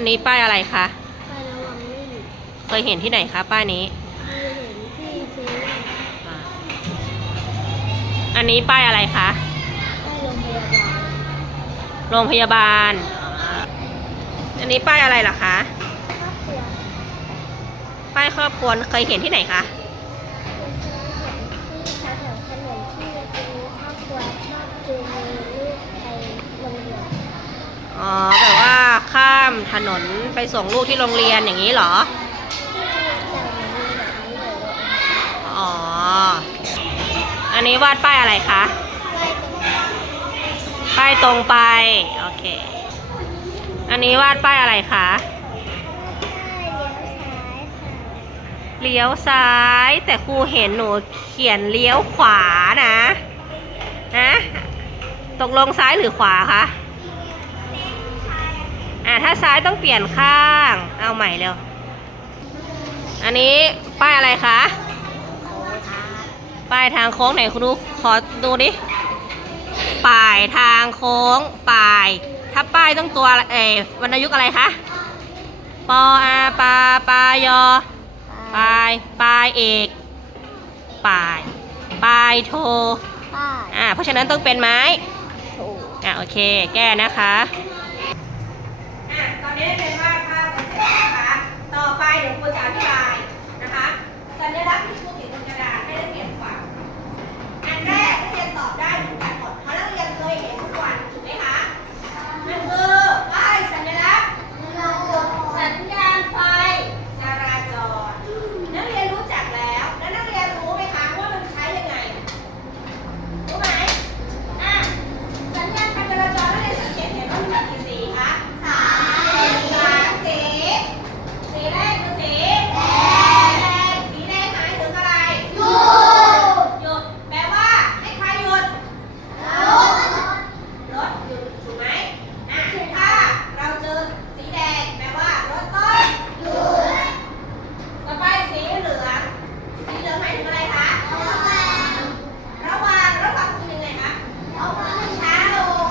อันนี้ป้ายอะไรคะไประวังลื่นเคยเห็นที่ไหนคะป้ายนี้เคยเห็นที่เซเว่นอันนี้ป้ายอะไรคะได้โรงพยาบาลโรงพยาบาลอันนี้ป้ายอะไรล่ะคะครอบครัวป้ายครอบครัวเคยเห็นที่ไหนคะที่แถวถนนที่จะมีครอบครัวชอบจูงมือลูกไปโรงเรียนอ๋อแบบว่าข้ามถนนไปส่งลูกที่โรงเรียนอย่างนี้เหรออ๋ออันนี้วาดป้ายอะไรคะป้ายตรงไปโอเคอันนี้วาดป้ายอะไรคะเลี้ยวซ้ายแต่ครูเห็นหนูเขียนเลี้ยวขวานะตกลงซ้ายหรือขวาคะถ้าซ้ายต้องเปลี่ยนข้างเอาใหม่เร็วอันนี้ป้ายอะไรคะป้ายทางโค้งไหนคุณดูขอดูดิป้ายทางโค้งป้ายถ้าป้ายต้องตัววรรณยุกต์อะไรคะปออาปาปายอปายเอกปายโทเพราะฉะนั้นต้องเป็นไม้โอเคแก้นะคะตอนนี้เป็นวาดภาพเสร็จนะคะต่อไปเดี๋ยวครูจะอธิบายนะคะสัญลักษณ์ที่ครูเขียนบนกระดาษให้นักเรียนฟังอันแรกนักเรียนตอบได้เหมือนกันหมดเพราะนักเรียนเคยเห็นทุกวันถูกไหมคะนั่นคือป้ายสัญลักษณ์สัญญาณไฟจราจรนักเรียนรู้จักแล้วนักเรียนรู้ไหมคะว่ามันใช้ยังไงรู้ไหมสัญญาณไฟจราจรนักเรียนสังเกตเห็นว่ามีกี่สีคะสีแรกคือสีแดงสีแดงหมายถึงอะไรหยุดแปลว่าให้ใครหยุดรถหยุดถูกไหมถ้าเราเจอสีแดงแปลว่ารถต้องหยุดต่อไปสีเหลืองหมายถึงอะไรคะระวังคือยังไงคะระวังให้ช้าลง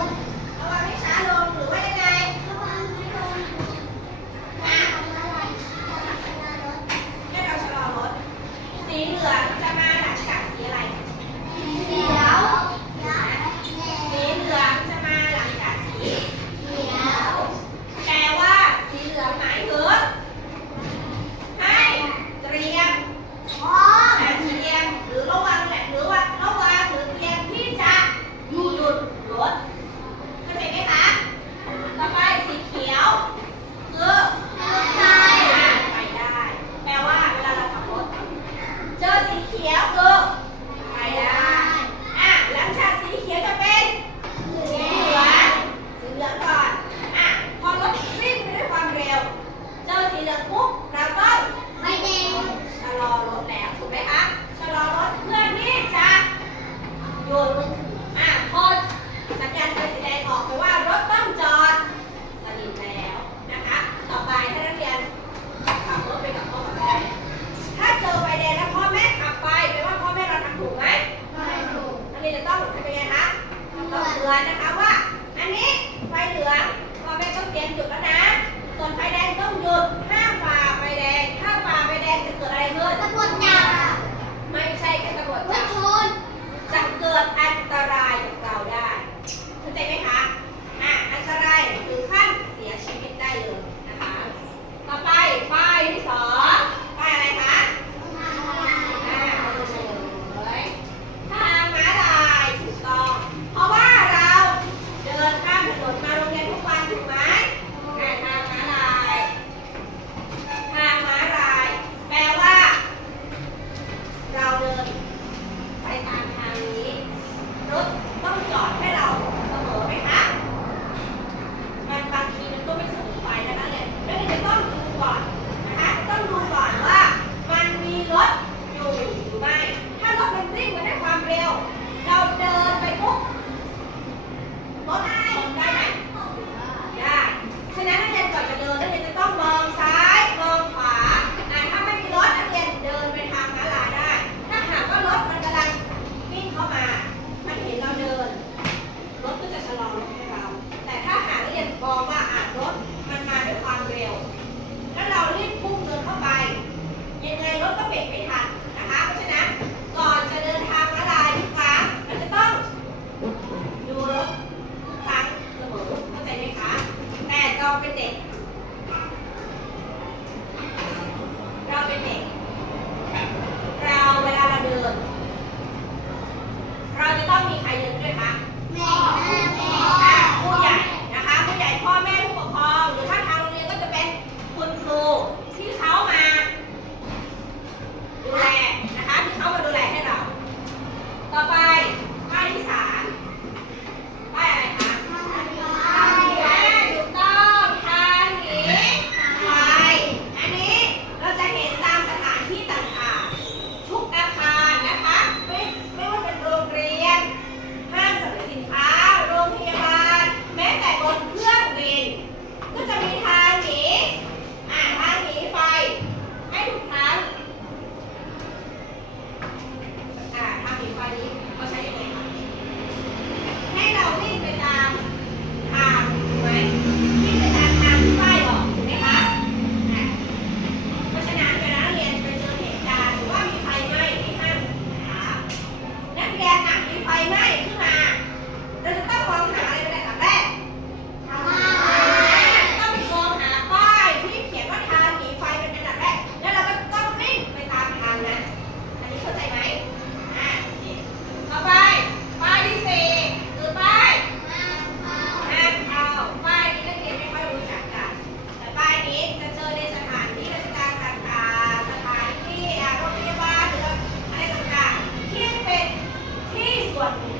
หรือว่ายังไงให้เราชะลอรถสีเหลืองจะมาหลังจากสีอะไรสีเหลืองจะมาหลังจากสีเขียวแปลว่าสีเหลืองหมายถึงให้เตรียมหรือระวังแหละหรือว่าระวังหรือเตรียมที่จะหยุดรถเข้าใจไหมคะต่อไปสีเขียวคือไปได้แปลว่าเวลาเราขับรถเจอสีเขียวคือไปได้หลังจากสีเขียวจะเป็นสีเหลืองก่อนพอรถวิ่งไปด้วยความเร็วเจอสีเหลืองปุ๊บเราต้องชะลอรถแล้วถูกไหมคะชะลอรถเพื่อที่จะหยุดพอสัญญาณไฟสีแดงออกไปว่ารถต้องจอดสนิทแล้วนะคะต่อไปถ้านักเรียนขับรถไปกับพ่อกับแม่ถ้าเจอไฟแดงแล้วพ่อแม่ขับไปแปลว่าพ่อแม่เราทำถูกไหมไม่ถูกนักเรียนจะต้องทำยังไงคะต้องเตือนนะคะว่าอันนี้ไฟเหลืองพ่อแม่ต้องเตรียมหยุดแล้วนะส่วนไฟแดงต้องหยุดห้ามฝ่าไฟแดงถ้าฝ่าไฟแดงจะเกิดอะไรขึ้นไม่ใช่แค่ตำรวจจับจะเกิดอันตรายกับเราได้เข้าใจไหมคะอันตรายถึงขั้นเสียชีวิตได้เลยนะคะต่อไปป้ายที่สองป้ายอะไรคะทางม้าลายถูกต้องเพราะว่าเรา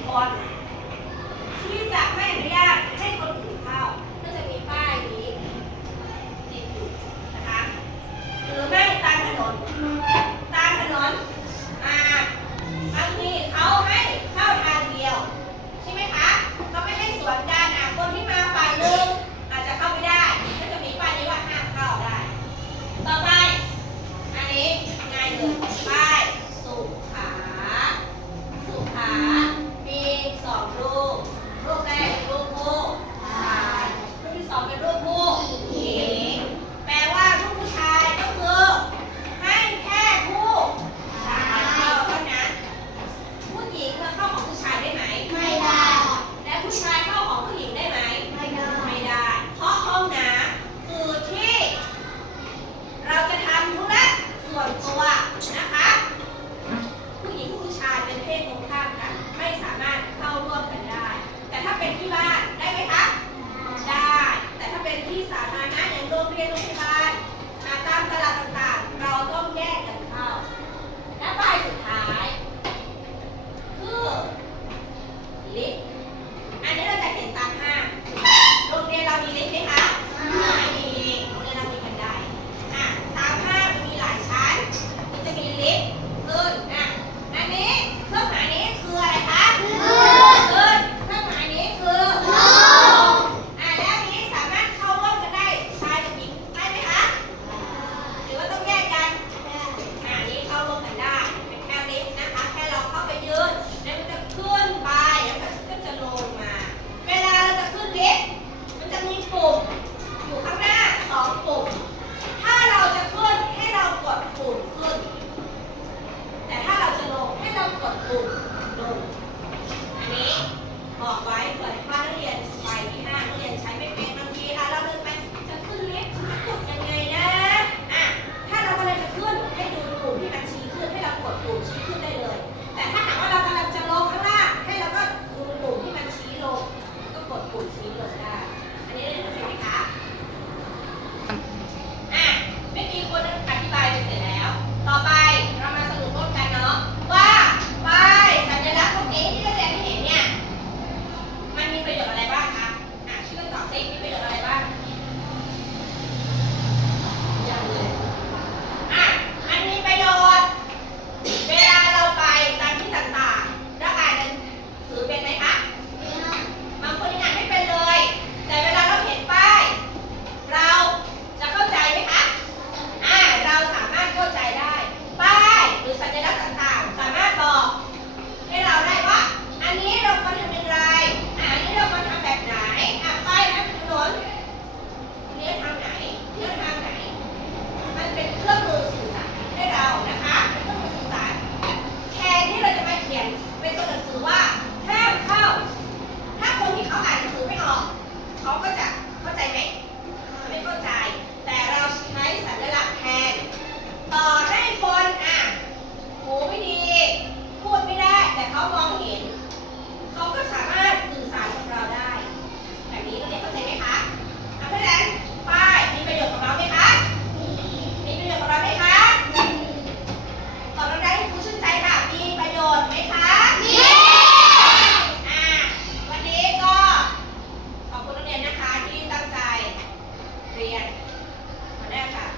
คนที่จะไม่อนุญาตให้คนอื่นเข้าก็จะมีป้ายนี้ติดอยู่นะคะหรือไม่ตามถนนบางทีเขาให้เข้าทางเดียวใช่ไหมคะเขาไม่ให้สวนกันคนที่มาฝ่ายหนึ่งอาจจะเข้าไม่ได้ก็จะมีป้ายนี้ว่าห้ามเข้าได้ต่อไปอันนี้ง่ายเลยป้ายสุขามี2รูปแรกรูปผู้ชายรูปที่2เป็นรูปผู้หญิงแปลว่ารูปผู้ชายก็คือให้แค่ผู้ชายเข้าเท่านั้นผู้หญิงเข้าของผู้ชายได้ไหมไม่ได้และผู้ชายเข้าของผู้หญิงได้ไหมไม่ได้เพราะห้องน้ำคือที่เราจะทำธุระส่วนตัวนะคะผู้หญิงผู้ชายเป็นเพศตรงข้ามกันไม่สามารถเข้าร่วมกันได้แต่ถ้าเป็นที่บ้านได้ไหมคะได้แต่ถ้าเป็นที่สาธารณะอย่างโรงเรียนโรงพยาบาลตามตลาดต่างๆเราต้องแยกกันเข้าและป้ายสุดท้ายคือลิฟต์อันนี้เราจะเห็นตามห้างโรงเรียนเรามีลิฟต์ไหมคะไม่มีโรงเรียนเรามีบันไดตามห้างมันมีหลายชั้นมันจะมีลิฟต์ขึ้นอันนี้เครื่องหมายนี้คืออะไรคะขึ้นเครื่องหมายนี้คือลงแล้วอันนี้สามารถเข้าร่วมกันได้ชายกับหญิงได้ไหมคะหรือว่าต้องแยกกันอันนี้เข้าร่วมกันได้เป็นแค่ลิฟต์นะคะแค่เราเข้าไปยืนแล้วมันจะขึ้นไปแล้วก็จะลงมาเวลาเราจะขึ้นลิฟต์มันจะมีปุ่มอยู่ข้างหน้า2ปุ่มถ้าเราจะขึ้นให้เรากดปุ่มขึ้นแต่ถ้าเราจะลงให้เรากดปุ่มลงอันนี้บอกไว้เผื่อถ้านักเรียนไปที่ห้างนักเรียนใช้ไม่เป็นบางทีเราเดินไปจะขึ้นลิฟต์จะกดยังไงนะถ้าเรากำลังจะขึ้นให้ดูปุ่มที่มันชี้ขึ้นให้เรากดปุ่มชี้ขึ้นได้เลยแต่ถ้าหากว่าเรากำลังจะลงข้างล่างให้เราก็ดูปุ่มที่มันชี้ลงก็กดปุ่มชี้ลงได้อันนี้ได้เข้าใจไหมคะเมื่อกี้คุณอธิบายไปเสร็จแล้วต่อไปเรามาสรุปร่วมกันเนาะว่าป้ายสัญลักษณ์พวกนี้ที่นักเรียนเห็นเนี่ยมันมีประโยชน์อะไรบ้างคะช่วยกันตอบสิมีประโยชน์อะไรบ้างยังเลยมันมีประโยชน์เวลาเราไปตามที่ต่างๆแล้วอ่านหนังสือเป็นไหมคะบางคนยังอ่านไม่เป็นเลยแต่เวลาเราเห็นป้ายเราจะเข้าใจไหมคะเราสามารถเข้าใจได้ป้ายหรือสัญลักษณ์ต่างๆสามารถบอกให้เราได้ว่าอันนี้เราควรทำอย่างไรอันนี้เราควรทำแบบไหนป้ายนะถนนเลี้ยวทางไหนมันเป็นเครื่องมือสื่อสารให้เรานะคะเป็นเครื่องมือสื่อสารแทนที่เราจะมาเขียนเป็นตัวหนังสือว่าห้ามเข้าถ้าคนที่เขาอ่านหนังสือไม่ออกเขาก็จะเข้าใจไหมไม่เข้าใจแต่เราใช้สัญลักษณ์แทนต่อให้คนหูไม่ดีพูดไม่ได้แต่เขามองเห็นเขาก็สามารถสื่อสารกับเราได้แบบนี้เราเรียนเข้าใจไหมคะเพราะฉะนั้นป้ายมีประโยชน์กับเราไหมคะมีประโยชน์กับเราไหมคะตอบได้ให้ครูชื่นใจค่ะมีประโยชน์ไหมคะมีวันนี้ก็ขอบคุณนักเรียนนะคะที่ตั้งใจเรียนมาแรกค่ะ